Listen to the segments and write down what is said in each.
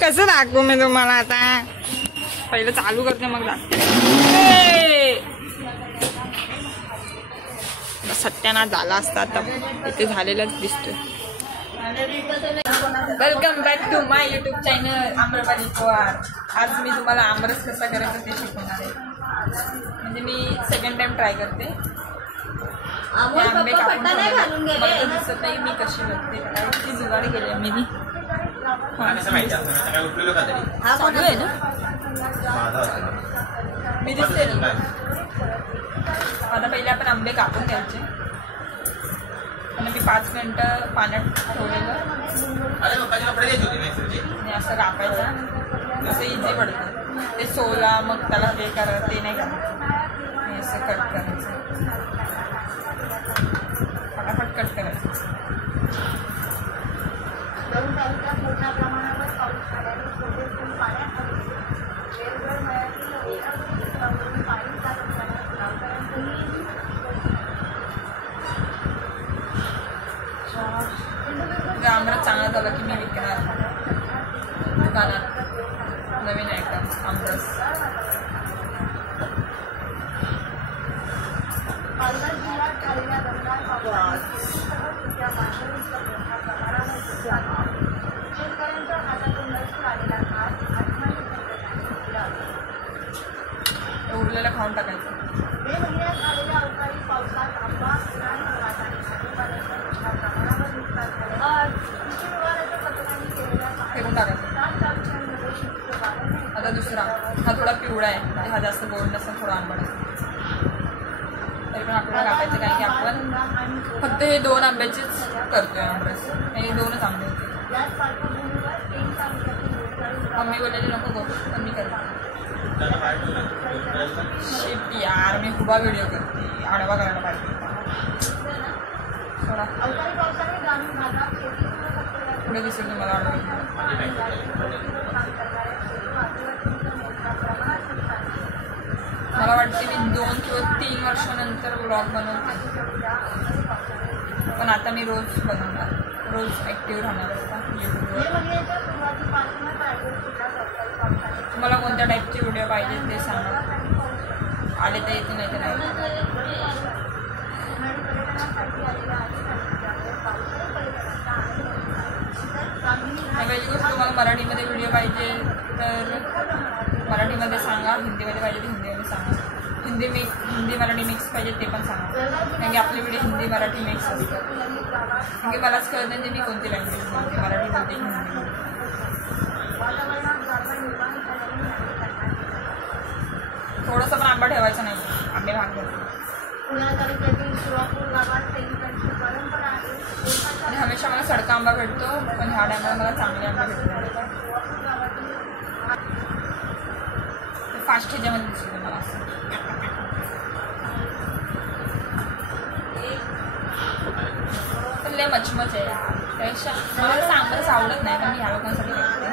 कसं दाखवू मी तुम्हाला आता? पहिलं चालू करते मग दाखवते. सत्यानाश झाला असता तर इथे झालेलाच दिसतोय. Welcome back to my YouTube channel Amrapali Pawar. आज मी तुम्हाला आमरस कसा करायचा ते शिकवणार आहे. म्हणजे मी सेकंड टाइम ट्राय करते. आंबे कापून मला दिसत नाही मी कशी बघते. ती जुगाडी केली मी चालू आहे ना मी दिसते ना. आता पहिले आपण आंबे कापून घ्यायचे आणि मी 5 मिनिटं पाण्यात ठेवलेलं आणि असं कापायचं. असं इझी पडतं ते. सोला मग त्याला हे करा ते नाही करायचं. असं कट करायचं फटाफट कट करायचं. आमरस चांगला झाला की मी विकणार दुकानात. नवीन आयटम आमरस. उरलेलं खाऊन टाकायचं. फेकून टाकायचं. आता दुसरा हा थोडा पिवळा आहे. हा जास्त गोड नसेल थोडा आंबट असेल तरी पण आपल्याला कापायचं. कारण की आपण फक्त हे 2 आंब्याचेच करतोय आमरस. हे 2च आंबे होते. मम्मी बोलायची नको गो कमी करते. शिट यार मी खूप व्हिडिओ करते. आडवा करायला पाहिजे. थोडा पुढे दिसेल तुम्हाला आडवा. मला वाटते मी 2 किंवा 3 वर्षानंतर व्लॉग बनवते. पण आता मी रोज बनवणार. रोज ॲक्टिव्ह राहणार असता यूट्यूबवर. तुम्हाला कोणत्या टाईपचे व्हिडिओ पाहिजे ते सांगा. आले तर येते नाही तर नाही. पहिली गोष्ट तुम्हाला मराठीमध्ये व्हिडिओ पाहिजे तर मराठीमध्ये सांगा. हिंदीमध्ये पाहिजे तर हिंदीमध्ये सांगा. हिंदी मराठी मिक्स पाहिजे ते पण सांगा. कारण की आपले व्हिडिओ हिंदी मराठी मिक्स असतात. कारण की मलाच कळत नाही मी कोणती लँग्वेज बोलते. मराठी बोलते की हिंदी बोलते. थोडंसं पण आंबा ठेवायचं नाही. आंबे भाग आणि हमेशा मला सडका आंबा भेटतो. पण ह्या टायमाला मला चांगले आंबा भेटतो. फास्ट ह्याच्यामध्ये दिसतो मला असं. लय मचमच आहे त्यापेक्षा मला असं आंबरस आवडत नाही. पण मी ह्या लोकांसाठी करते.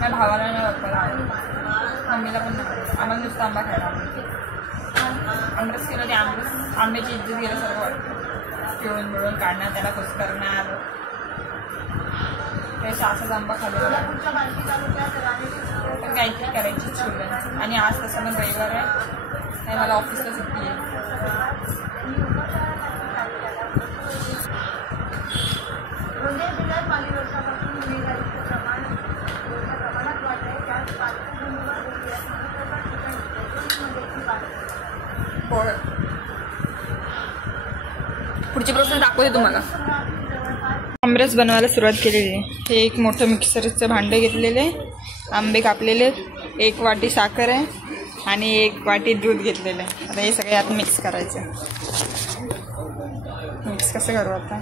माझ्या भावाला नाही बाप्पाला आवडत. मम्मीला पण नाही. आम्हाला नुसतं आंबा खायला आवडते. आमरस केलं ते आंब्याची इज्जत गेल्यासारखं वाटतं. पिळून मिळून काढणार त्याला कुस करणार. त्यापेक्षा असाच आंबा खाल्ला पण काहीतरी करायची सुरुवात. आणि आज तसं पण रविवार आहे आणि मला ऑफिसला सुट्टी आहे. पुढची प्रोसेस दाखवते तुम्हाला. आमरस बनवायला सुरुवात केलेली आहे. हे एक मोठं मिक्सरचं भांडं घेतलेले. आंबे कापलेले. 1 वाटी साखर आहे आणि 1 वाटी दूध घेतलेलं आहे. आता हे सगळे यात मिक्स करायचं. मिक्स कसं करू आता.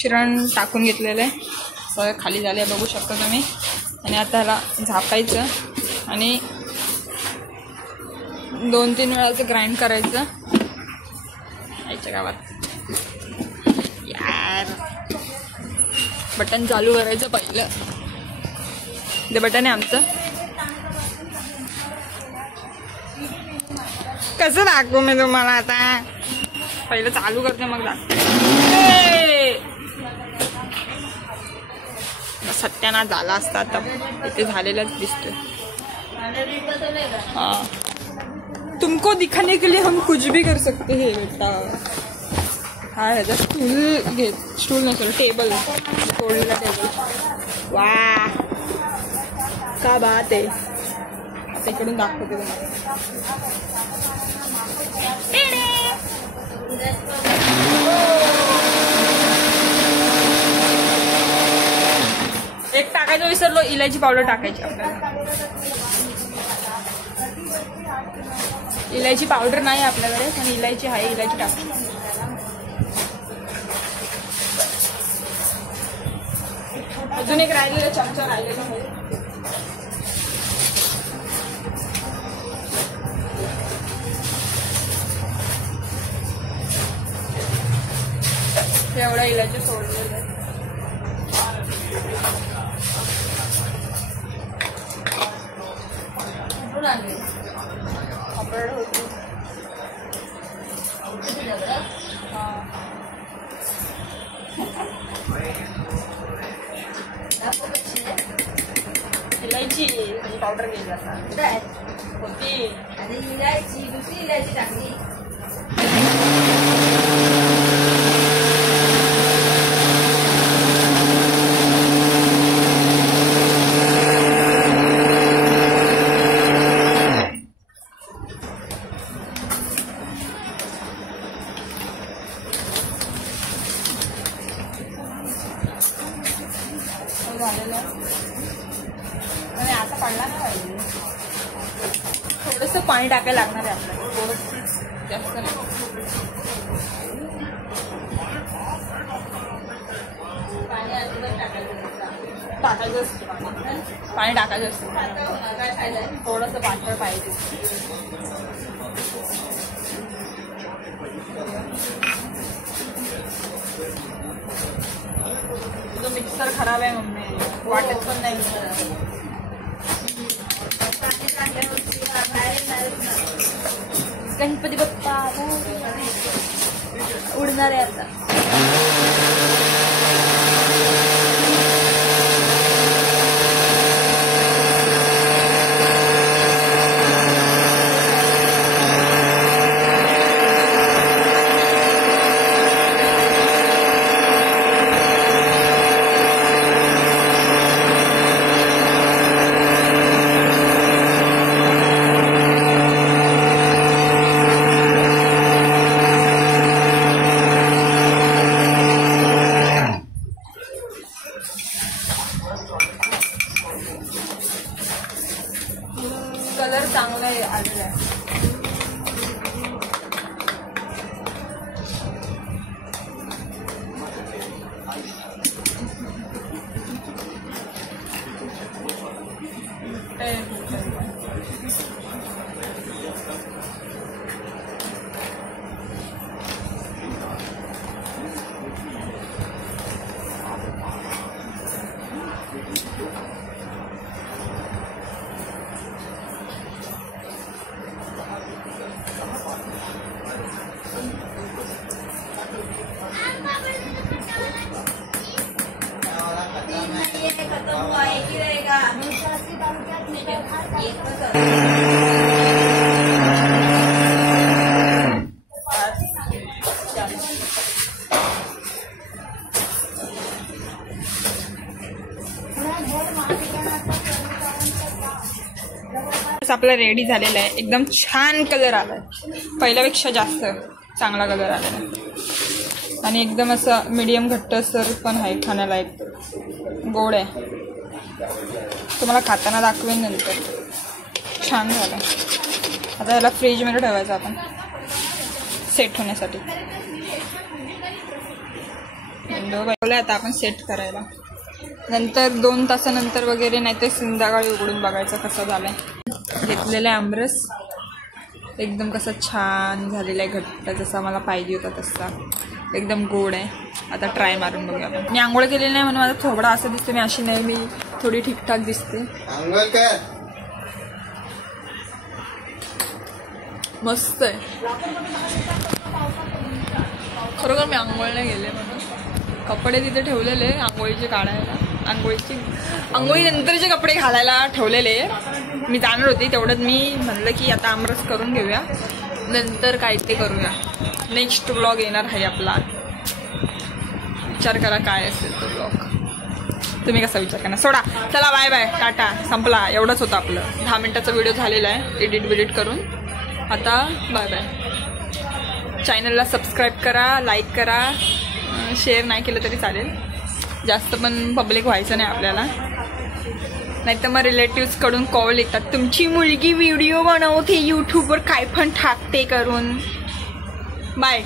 मिश्रण टाकून घेतलेलं आहे. सगळं खाली झालं आहे बघू शकता तुम्ही. आणि आता ह्याला झाकायचं आणि 2-3 वेळाचं ग्राइंड करायचं. याच्या गावात यार बटन चालू करायचं पहिलं. ते बटन आहे आमचं. कसं दाखवू मी तुम्हाला आता? पहिलं चालू करते मग दाखवते. सत्यानाश झाला असता आता इथे झालेलाच दिसतोय. हाँ तुमको दिखाने के लिए हम कुछ भी कर सकते हैं बेटा. हा ह्याचा स्टूल घे, स्टूल नसेल टेबल, तोडलेला टेबल. वा का बात आहे. आता इकडून दाखवते तुम्हाला. एक टाकायचं विसरलो, इलायची पावडर टाकायची आपल्याला. इलायची पावडर नाही आपल्याकडे पण इलायची आहे, इलायची टाकायची. अजून एक राहिलेला चमचा राहिलेला आहे. एवढा इलायची सोडलेलं आहे. इलायची पावडर घ्यायची आता होती आणि इलायची दुसरी इलायची टाकली. आता पडला ना पाहिजे. थोडंसं पाणी टाकायला लागणार आहे आपल्याला, थोडंसं जास्त नाही. टाकायचं असतं पाणी टाकायचं असतं. थोडंसं पातळ पाहिजे. तो मिक्सर खराब आहे मम्मी, वाटत पण नाही मिक्सर. गणपती बाप्पा उडणार आहे आता. कलर चांगला आहे आलेला आहे. आपला रेडी झालेला आहे. एकदम छान कलर आलाय, पहिल्यापेक्षा जास्त चांगला कलर आलेला आहे. आणि एकदम असं मीडियम घट्टसर पण आहे, खाण्याला एक गोड आहे. तुम्हाला खाताना दाखवेन नंतर. छान झालं. आता याला फ्रीजमध्ये ठेवायचं आपण सेट होण्यासाठी. विंडो बघले आता आपण सेट करायला. नंतर 2 तासानंतर वगैरे, नाही तर संध्याकाळी उघडून बघायचं कसं झालंय. घेतलेला आमरस एकदम कसं छान झालेला आहे, घट्ट जसा मला पाहिजे होता तसा. एकदम गोड आहे. आता ट्राय मारून बघूया आपण. मी आंघोळ केलेली नाही म्हणून माझा थोडा असं दिसते. मी अशी नाही, मी थोडी ठीकठाक दिसते. मस्त आहे. खरोखर मी आंघोळ नाही गेले म्हणून कपडे तिथे ठेवलेले आंघोळीचे काढायला आंघोळीनंतरचे कपडे घालायला ठेवलेले. मी जाणार होती तेवढ्यात मी म्हणलं की आता आमरस करून घेऊया, नंतर काय ते करूया. नेक्स्ट ब्लॉग येणार आहे आपला. विचार करा काय असेल तो ब्लॉग. तुम्ही कसा विचार करणार. सोडा, चला बाय बाय, टाटा, संपला. एवढंच होतं आपलं. 10 मिनिटाचा व्हिडिओ झालेला आहे एडिट करून. आता बाय बाय. चॅनलला सबस्क्राईब करा, लाईक करा, शेअर नाही केलं तरी चालेल. जास्त पण पब्लिक व्हायचं नाही आपल्याला, नाहीतर मग रिलेटिव्सकडून कॉल येतात, तुमची मुलगी व्हिडिओ बनवते यूट्यूबवर, काय पण टाकते करून. बाय.